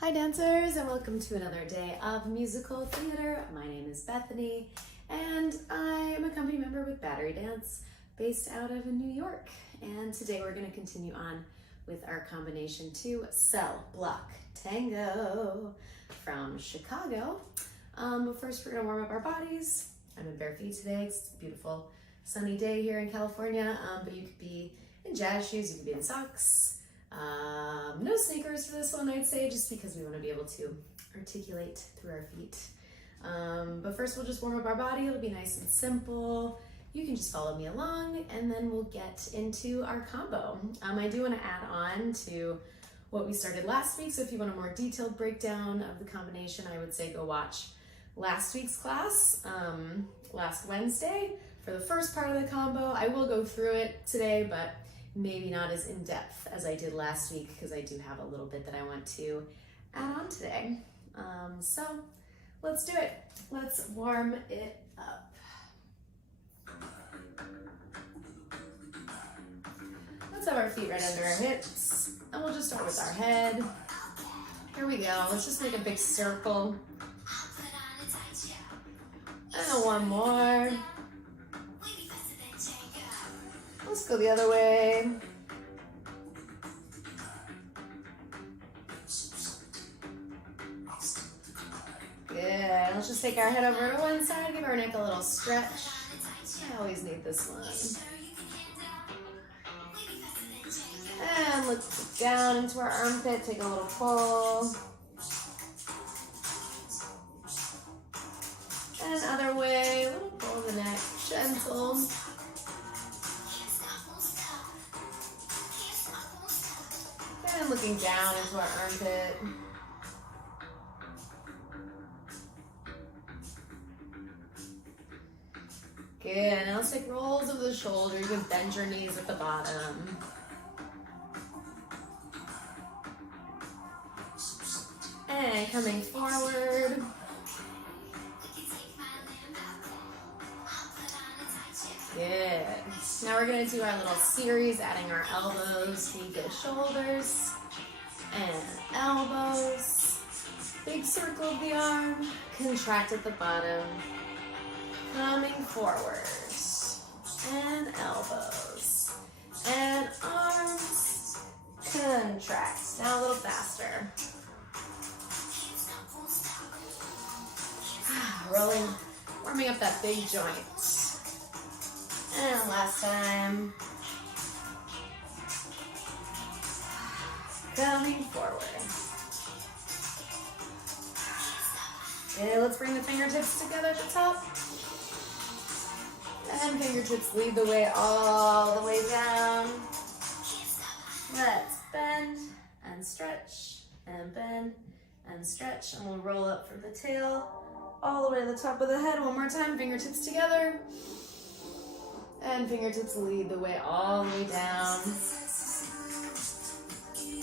Hi dancers, and welcome to another day of musical theater. My name is Bethany and I am a company member with Battery Dance based out of New York. And today we're going to continue on with our combination 2 Cell Block Tango from Chicago. But first we're going to warm up our bodies. I'm in bare feet today. It's a beautiful sunny day here in California, but you could be in jazz shoes, you could be in socks. No sneakers for this one, I'd say, just because we want to be able to articulate through our feet. But first we'll just warm up our body. It'll be nice and simple. You can just follow me along and then we'll get into our combo. I do want to add on to what we started last week. So if you want a more detailed breakdown of the combination, I would say go watch last week's class, last Wednesday, for the first part of the combo. I will go through it today, but maybe not as in-depth as I did last week because I do have a little bit that I want to add on today. So let's do it. Let's warm it up. Let's have our feet right under our hips, and we'll just start with our head. Here we go. Let's just make a big circle. And one more. Let's go the other way. Good. Let's just take our head over to one side, give our neck a little stretch. I always need this one. And look down into our armpit, take a little pull. And other way, a little pull of the neck, gentle. And looking down into our armpit. Good, now let's take rolls of the shoulder. You can bend your knees at the bottom. And coming forward. Good. Now we're going to do our little series, adding our elbows. We go shoulders and elbows. Big circle of the arm. Contract at the bottom. Coming forward. And elbows. And arms. Contract. Now a little faster. Rolling, warming up that big joint. And last time. Coming forward. Okay, let's bring the fingertips together at the top. And fingertips lead the way all the way down. Let's bend and stretch and bend and stretch. And we'll roll up from the tail all the way to the top of the head. One more time, fingertips together. And fingertips lead the way all the way down.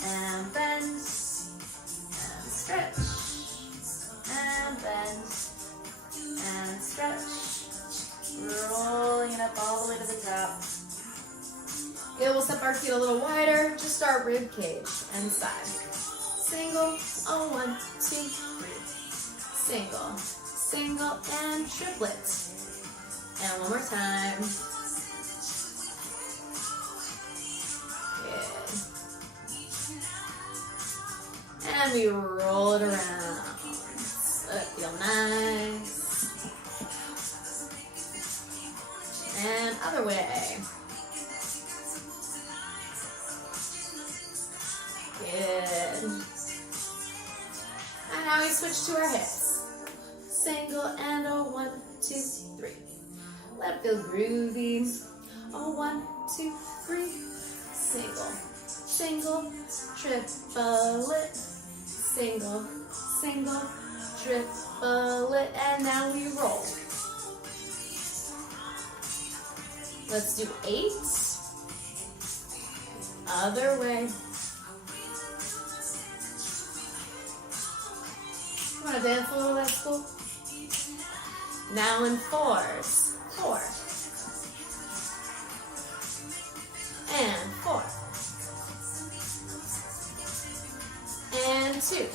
And bend. And stretch. And bend. And stretch. Rolling it up all the way to the top. Okay, we'll step our feet a little wider. Just our rib cage and side. Single. 1, 2, 3. Single. Single and triplet. And one more time. And we roll it around. Let it feel nice. And other way. Good. And now we switch to our hips. Single and 1, 2, 3. Let it feel groovy. 1, 2, 3. Single. Single, triplet. Single, single, triplet, and now we roll. Let's do 8. Other way. You want to dance a little? That's cool. Now in 4s. 4. And 4. And 2.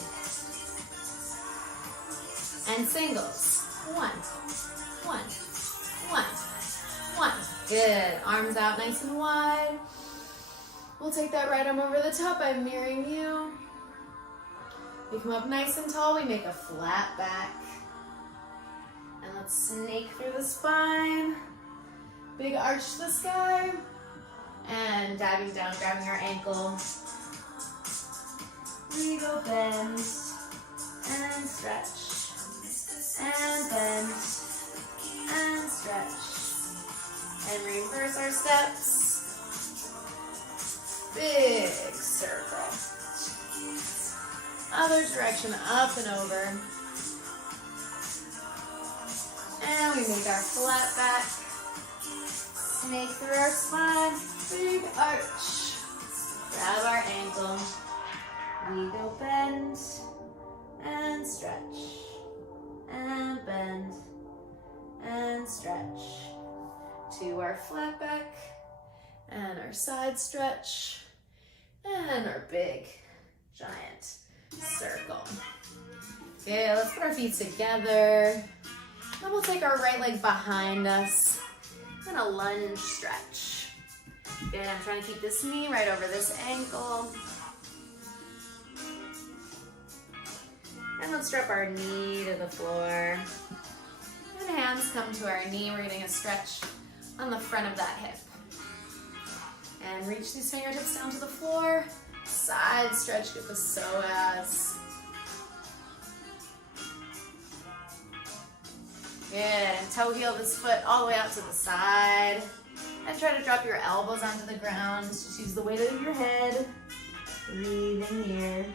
And singles. 1, 1, 1, 1. Good. Arms out nice and wide. We'll take that right arm over the top. I'm mirroring you. We come up nice and tall. We make a flat back. And let's snake through the spine. Big arch to the sky. And diving down, grabbing our ankle. We go bend and stretch. And bend and stretch. And reverse our steps. Big circle. Other direction, up and over. And we make our flat back. Snake through our spine. Big arch. Grab our ankle. We go bend and stretch. And bend and stretch. To our flat back. And our side stretch. And our big, giant circle. Okay, let's put our feet together. Then we'll take our right leg behind us. And a lunge stretch. Good, I'm trying to keep this knee right over this ankle. And let's drop our knee to the floor. And hands come to our knee. We're getting a stretch on the front of that hip. And reach these fingertips down to the floor. Side stretch, get the psoas. Good, and toe heel this foot all the way out to the side. And try to drop your elbows onto the ground. Just use the weight of your head. Breathe in here.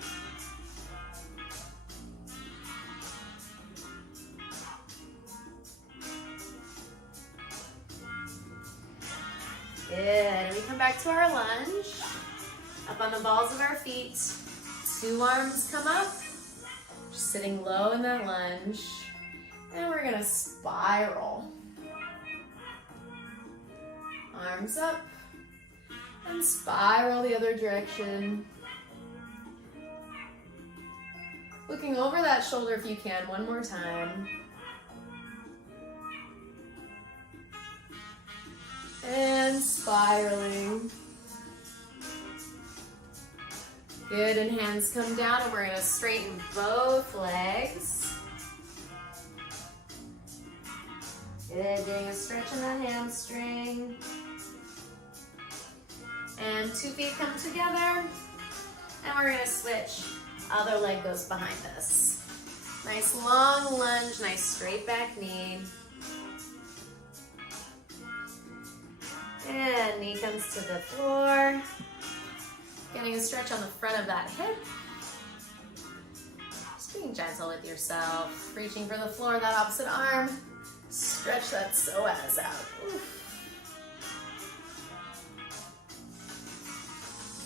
Good, and we come back to our lunge. Up on the balls of our feet. 2 arms come up. Just sitting low in that lunge. And we're gonna spiral. Arms up. And spiral the other direction. Looking over that shoulder if you can, one more time. And spiraling. Good, and hands come down, and we're gonna straighten both legs. Good, getting a stretch in that hamstring. And 2 feet come together, and we're gonna switch. Other leg goes behind us. Nice long lunge, nice straight back knee. And knee comes to the floor. Getting a stretch on the front of that hip. Just being gentle with yourself. Reaching for the floor, that opposite arm. Stretch that psoas out. Oof.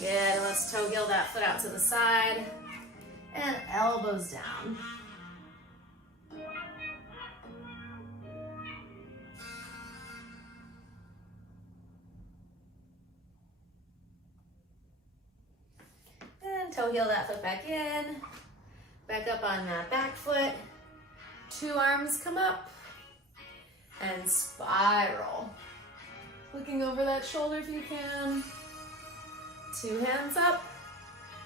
Good, and let's toe heel that foot out to the side. And elbows down. Toe heel that foot back in. Back up on that back foot. 2 arms come up. And spiral. Looking over that shoulder if you can. 2 hands up.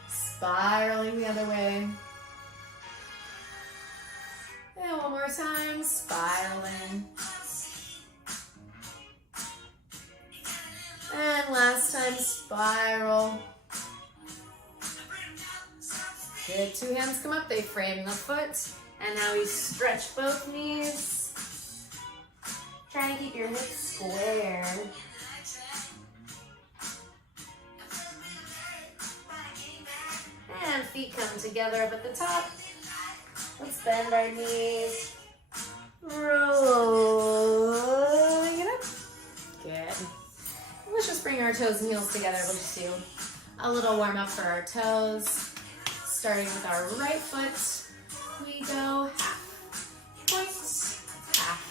Spiraling the other way. And one more time. Spiraling. And last time, spiral. Good, 2 hands come up, they frame the foot. And now we stretch both knees. Trying to keep your hips square. And feet come together up at the top. Let's bend our knees. Rolling it up. Good. Let's just bring our toes and heels together. We'll just do a little warm up for our toes. Starting with our right foot, we go half, point, half,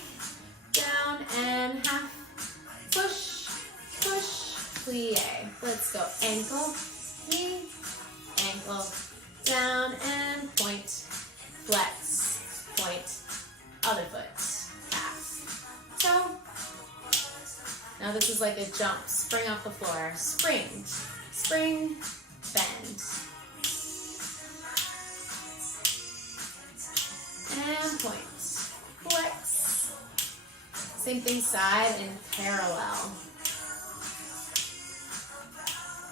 down and half, push, push, plie. Let's go ankle, knee, ankle, down and point, flex, point, other foot, half. So, now this is like a jump, spring off the floor, spring, spring, bend. And point, flex. Same thing, side and parallel.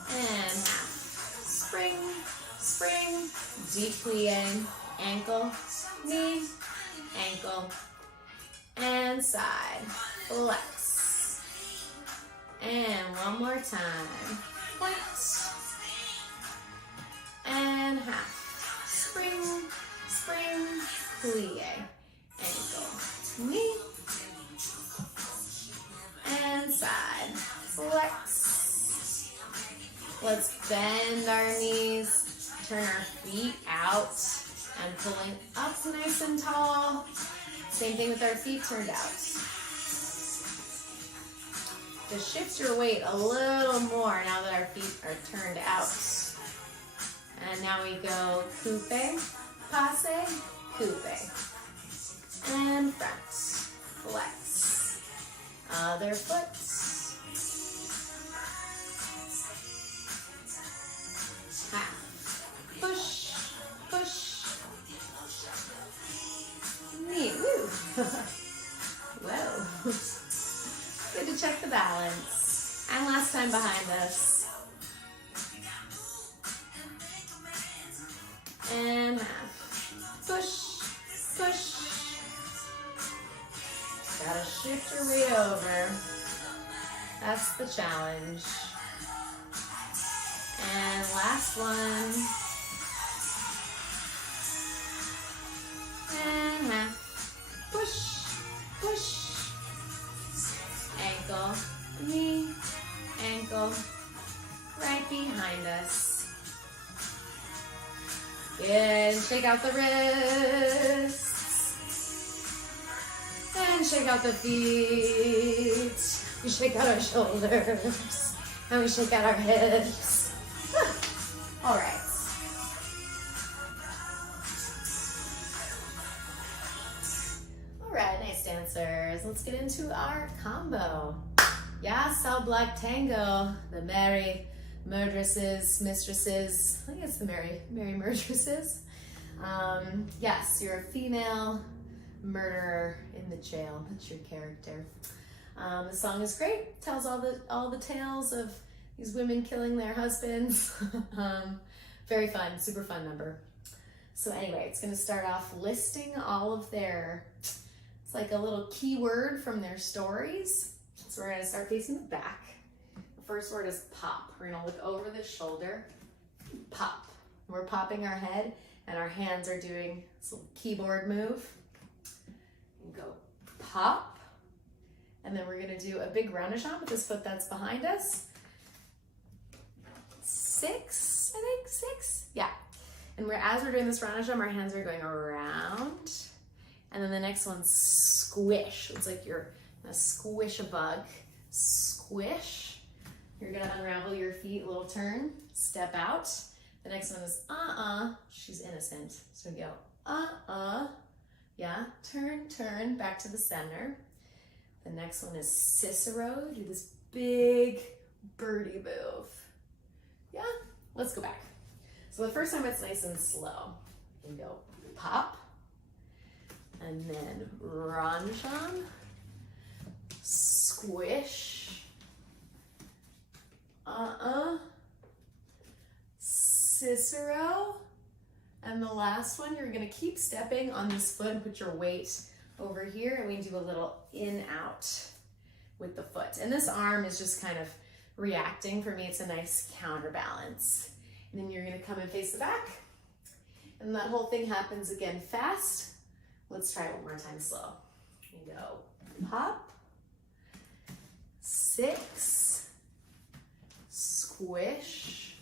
And half, spring, spring, deep plie, ankle, knee, ankle, and side, flex. And one more time, point, and half, spring, spring, plie, ankle, knee, and side, flex. Let's bend our knees, turn our feet out, and pulling up nice and tall. Same thing with our feet turned out. Just shift your weight a little more now that our feet are turned out. And now we go coupe, passe, coupe. And front, flex. Other foot. Half. Push, push. Knee, woo. Whoa. Good to check the balance. And last time behind us. And half. Push, push. Gotta shift your weight over. That's the challenge. And last one. And half. Push, push. Ankle, knee, ankle, right behind us. Good. Shake out the wrists. And shake out the feet. We shake out our shoulders. And we shake out our hips. All right. All right, nice dancers. Let's get into our combo. Yeah, Sal Black Tango, the merry murderesses, mistresses. I think it's the merry murderesses. Yes, you're a female murderer in the jail. That's your character. The song is great. Tells all the tales of these women killing their husbands. Very fun, super fun number. So anyway, it's going to start off listing all of their, it's like a little keyword from their stories. So we're going to start facing the back. The first word is pop. We're going to look over the shoulder. Pop. We're popping our head and our hands are doing this little keyboard move. And go pop. And then we're going to do a big roundage-on with this foot that's behind us. 6, I think, 6. Yeah. And as we're doing this roundage-on, our hands are going around. And then the next one's squish. It's like you're gonna squish a bug. Squish. You're gonna unravel your feet, little turn, step out. The next one is she's innocent. So we go yeah, turn, back to the center. The next one is Cicero. Do this big birdie move. Yeah, let's go back. So the first time it's nice and slow. You go pop, and then ranjan, squish, Cicero, and the last one, you're gonna keep stepping on this foot and put your weight over here, and we do a little in out with the foot. And this arm is just kind of reacting. For me, it's a nice counterbalance. And then you're gonna come and face the back. And that whole thing happens again fast. Let's try it one more time slow. You go pop, 6, squish,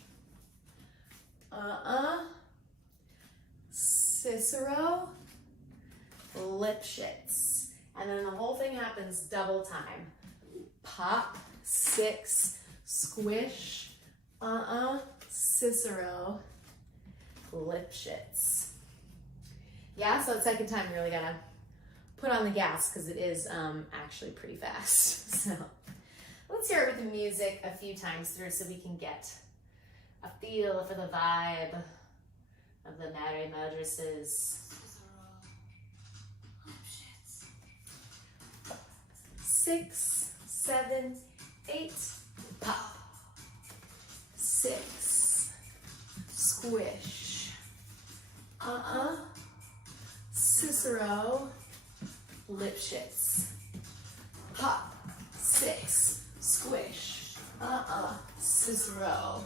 Cicero, Lipschitz. And then the whole thing happens double time. Pop, 6, squish, Cicero, Lipschitz. Yeah, so the second time you really gotta put on the gas because it is actually pretty fast. So let's hear it with the music a few times through so we can get a feel for the vibe of the Mary Madresses. 6, 7, 8, pop. 6, squish. Cicero, Lipschitz. Pop. 6, squish. Cicero,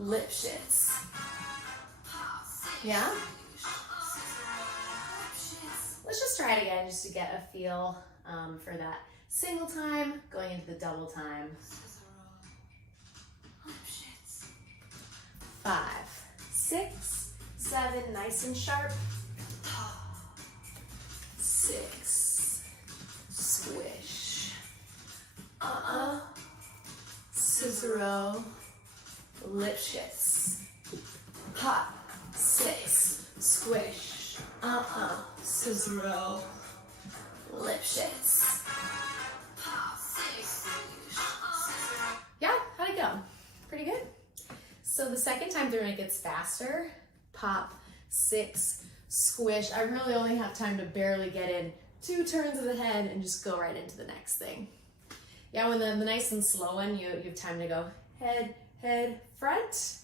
Lipschitz. Yeah? Let's just try it again just to get a feel for that single time going into the double time. 5, 6, 7, nice and sharp. 6, squish. Cicero, Lipschitz. Pop. 6, squish. Cicero, Lipschitz. Yeah, how'd it go? Pretty good. So the second time through it gets faster. Pop, 6, squish. I really only have time to barely get in 2 turns of the head and just go right into the next thing. Yeah, when the nice and slow one, you have time to go head, head, front,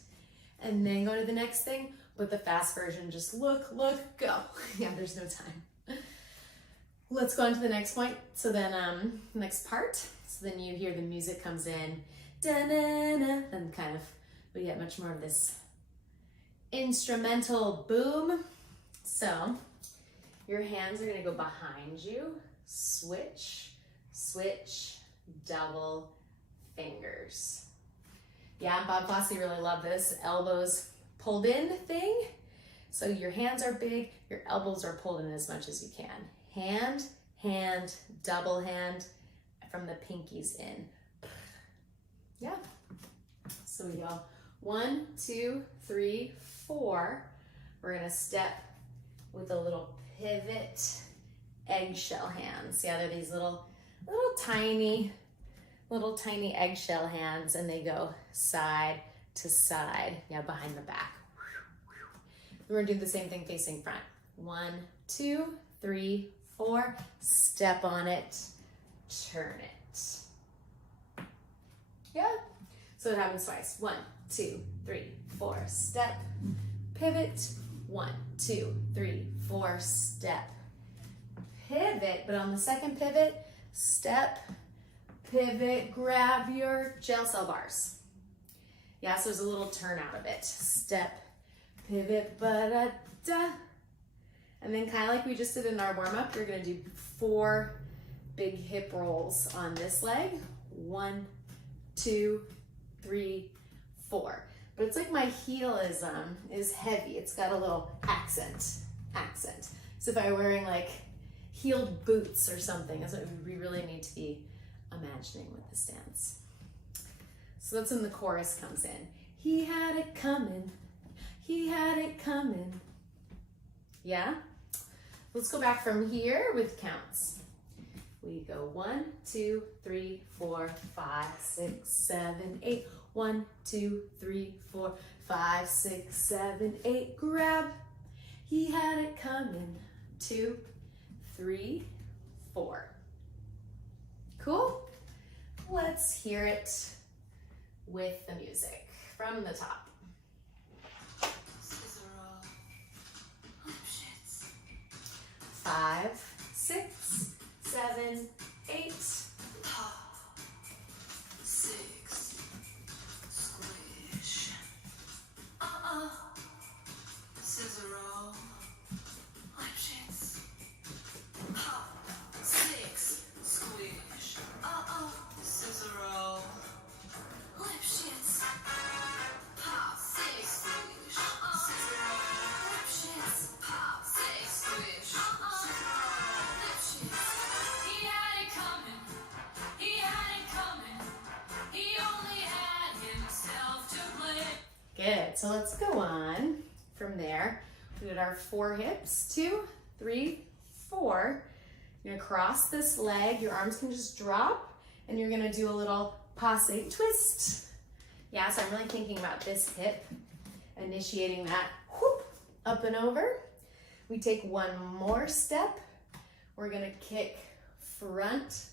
and then go to the next thing. But the fast version, just look, go. Yeah, there's no time. Let's go on to the next point. So then, next part. So then you hear the music comes in, da-na-na, and kind of, we get much more of this instrumental boom. So your hands are gonna go behind you, switch, switch, double fingers. Yeah, Bob Fosse really loved this elbows pulled in thing. So your hands are big, your elbows are pulled in as much as you can. Hand, hand, double hand from the pinkies in. Yeah. So we go 1, 2, 3, 4. We're gonna step with a little pivot eggshell hands. Yeah, they're these little tiny eggshell hands, and they go side to side. Yeah, behind the back. We're gonna do the same thing facing front. 1, 2, 3, 4. Step on it, turn it. Yeah. So it happens twice. 1, 2, 3, 4. Step, pivot. 1, 2, 3, 4. Step, pivot. But on the second pivot, step, pivot, grab your gel cell bars. Yeah, so there's a little turn out of it. Step, pivot, ba-da-da. And then kind of like we just did in our warm-up, you're gonna do 4 big hip rolls on this leg. 1, 2, 3, 4. But it's like my heel is heavy. It's got a little accent. So if I'm wearing like heeled boots or something, that's what we really need to be imagining with this dance. So that's when the chorus comes in. He had it coming. He had it coming. Yeah? Let's go back from here with counts. We go 1, 2, 3, 4, 5, 6, 7, 8. 1, 2, 3, 4, 5, 6, 7, 8. Grab. He had it coming. 2, 3, 4. Cool? Let's hear it with the music from the top. 5, 6, 7, 8. 6. Squish. Scissor roll. Lipschitz. Pop. 6. Squish. Scissor roll. Lipschitz. Pop. 6. Squish. Scissor roll. Lipschitz. Pop. 6. Squish. Good, so let's go on from there. We did our 4 hips, 2, 3, 4. You're gonna cross this leg, your arms can just drop, and you're gonna do a little passe twist. Yeah, so I'm really thinking about this hip, initiating that, whoop, up and over. We take one more step. We're gonna kick front,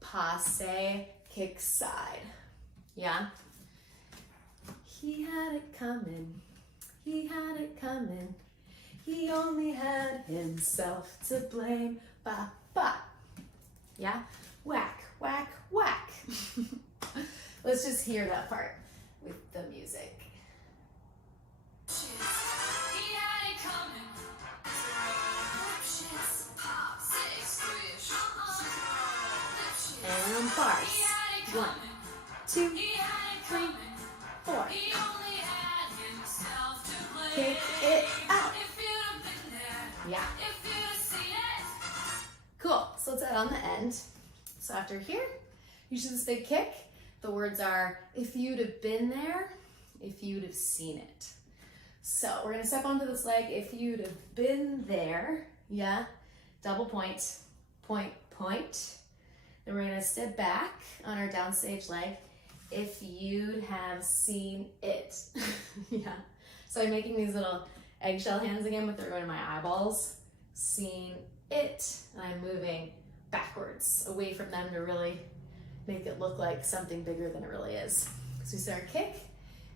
passe, kick side. Yeah? He had it coming, he had it coming. He only had himself to blame. Ba, ba. Yeah? Whack, whack, whack. Let's just hear that part with the music. And bars. 1, 2, 3, 4. Kick it out. Yeah. Cool. So let's add on the end. So after here, you see this big kick. The words are, if you'd have been there, if you'd have seen it. So we're gonna step onto this leg, if you'd have been there, yeah, double point, point, point. Then we're gonna step back on our downstage leg, if you'd have seen it. Yeah. So I'm making these little eggshell hands again, but they're going to my eyeballs. Seen it, and I'm moving backwards, away from them to really make it look like something bigger than it really is. So we start kick,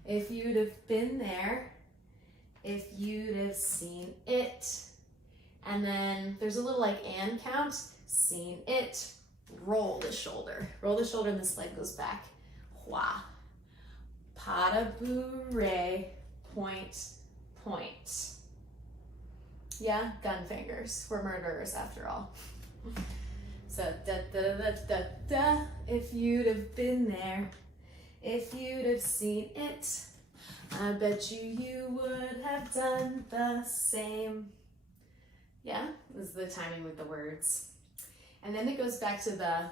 if you'd have been there, if you'd have seen it. And then there's a little like and count, seen it, roll the shoulder. Roll the shoulder and this leg goes back. Hua. Pas de bourrée, point, point. Yeah, gun fingers. We're murderers after all. So da da da da da. If you'd have been there, if you'd have seen it, I bet you would have done the same. Yeah, this is the timing with the words. And then it goes back to the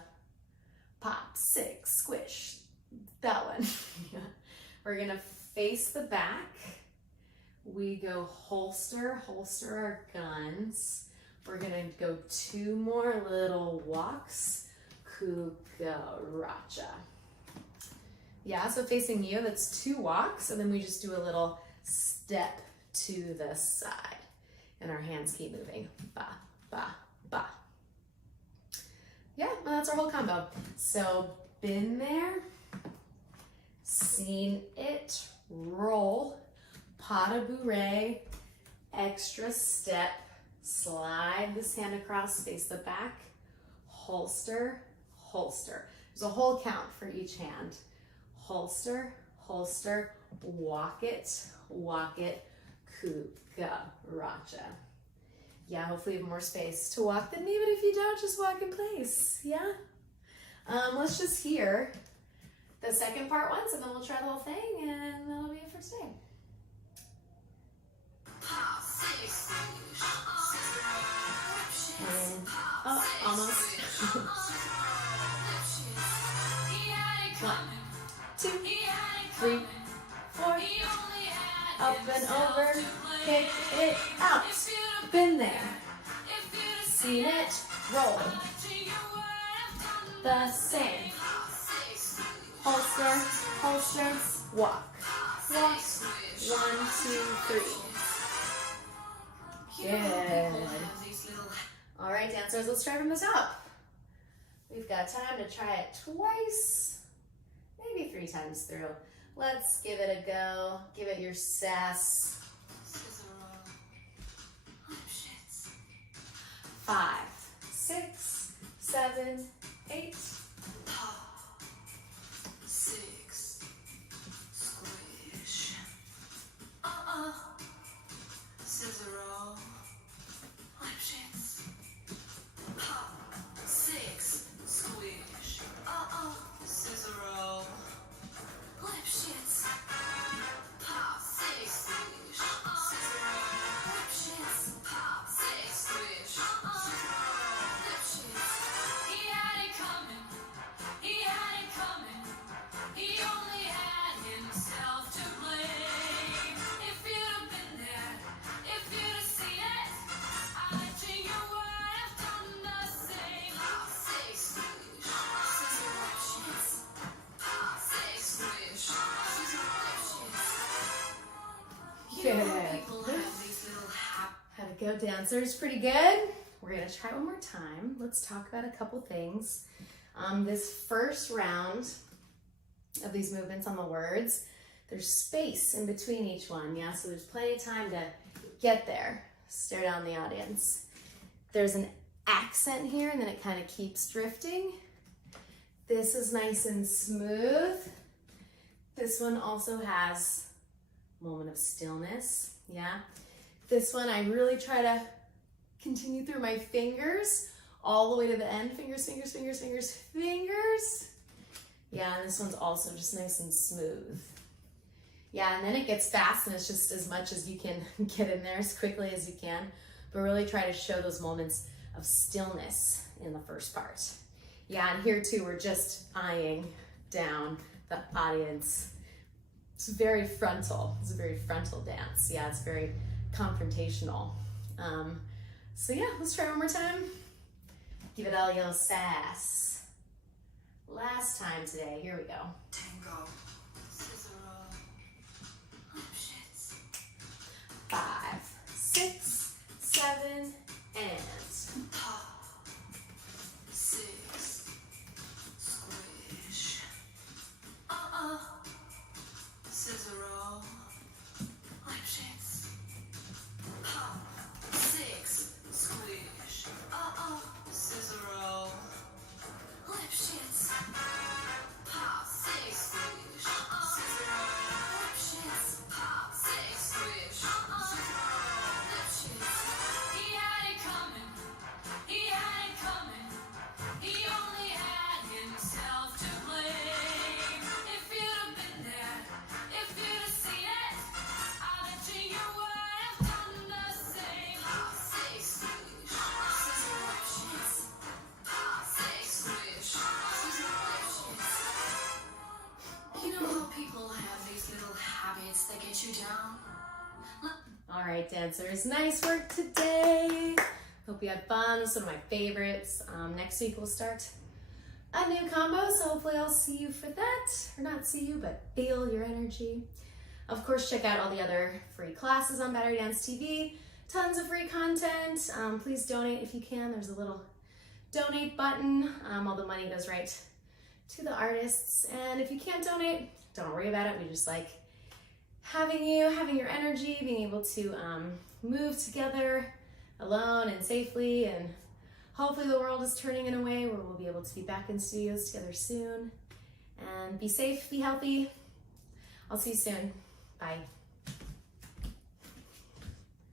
pop, six, squish, that one. Yeah. We're gonna face the back. We go holster, holster our guns. We're gonna go 2 more little walks, cucaracha. Yeah, so facing you, that's 2 walks, and then we just do a little step to the side. And our hands keep moving, ba, ba, ba. Yeah, and that's our whole combo. So, been there, seen it, roll, pas de bourrée, extra step, slide this hand across, face the back, holster, holster. There's a whole count for each hand. Holster, holster, walk it, cucaracha. Yeah, hopefully you have more space to walk than me, but if you don't, just walk in place, yeah? Let's just hear the second part once, and then we'll try the whole thing, and that'll be it for today. And, oh, almost. 1, 2, 3, 4. Up and over, kick it out. Been there, seen it, roll. The same. Holster, holster, walk. Walk. 1, 2, 3. Good. All right, dancers, let's try from the top. We've got time to try it twice, maybe 3 times through. Let's give it a go. Give it your sass. 5, 6, 7, 8. 6. Squish. Scissor roll. Lip shits. 6. Squish. Scissor roll. Lip shits. 6. Squish. Scissor roll. Lip shits. 6. Squish. Lip shits. He had it coming. go, dancers. Pretty good. We're gonna try one more time. Let's talk about a couple things. This first round of these movements on the words, there's space in between each one, yeah? So there's plenty of time to get there. Stare down the audience. There's an accent here, and then it kind of keeps drifting. This is nice and smooth. This one also has a moment of stillness, yeah? This one, I really try to continue through my fingers all the way to the end. Fingers, fingers, fingers, fingers, fingers. Yeah, and this one's also just nice and smooth. Yeah, and then it gets fast, and it's just as much as you can get in there as quickly as you can, but really try to show those moments of stillness in the first part. Yeah, and here too, we're just eyeing down the audience. It's very frontal. It's a very frontal dance. Yeah, it's very confrontational. So yeah, let's try one more time. Give it all your sass. Last time today, here we go. Tango, scissor roll, lip shits. 5, 6, 7, and Pop, 6, squish. Scissor roll, lip shits. Pop, 6, squish. Scissor roll, lip shits. Pop, 6, squish. Scissor roll, lip shits. Pop, 6, squish. Scissor roll, lip shits. He had it coming. He had it coming. He only had himself to blame. If you'd have been there, if you'd have seen it, I bet you would have done the same. Pop, 6, squish. Scissor lip shits. Pop, 6, squish. Scissor lip shits. You know how people have these little habits that get you down? all right, dancers, nice work today. Hope you had fun. This is one of my favorites. Next week we'll start a new combo, so hopefully I'll see you for that. Or not see you, but feel your energy. Of course, check out all the other free classes on Battery Dance TV. Tons of free content. Please donate if you can. There's a little donate button. All the money goes right to the artists. And if you can't donate, don't worry about it. We just like having your energy, being able to move together alone and safely, and hopefully the world is turning in a way where we'll be able to be back in studios together soon. And be safe, be healthy. I'll see you soon. Bye.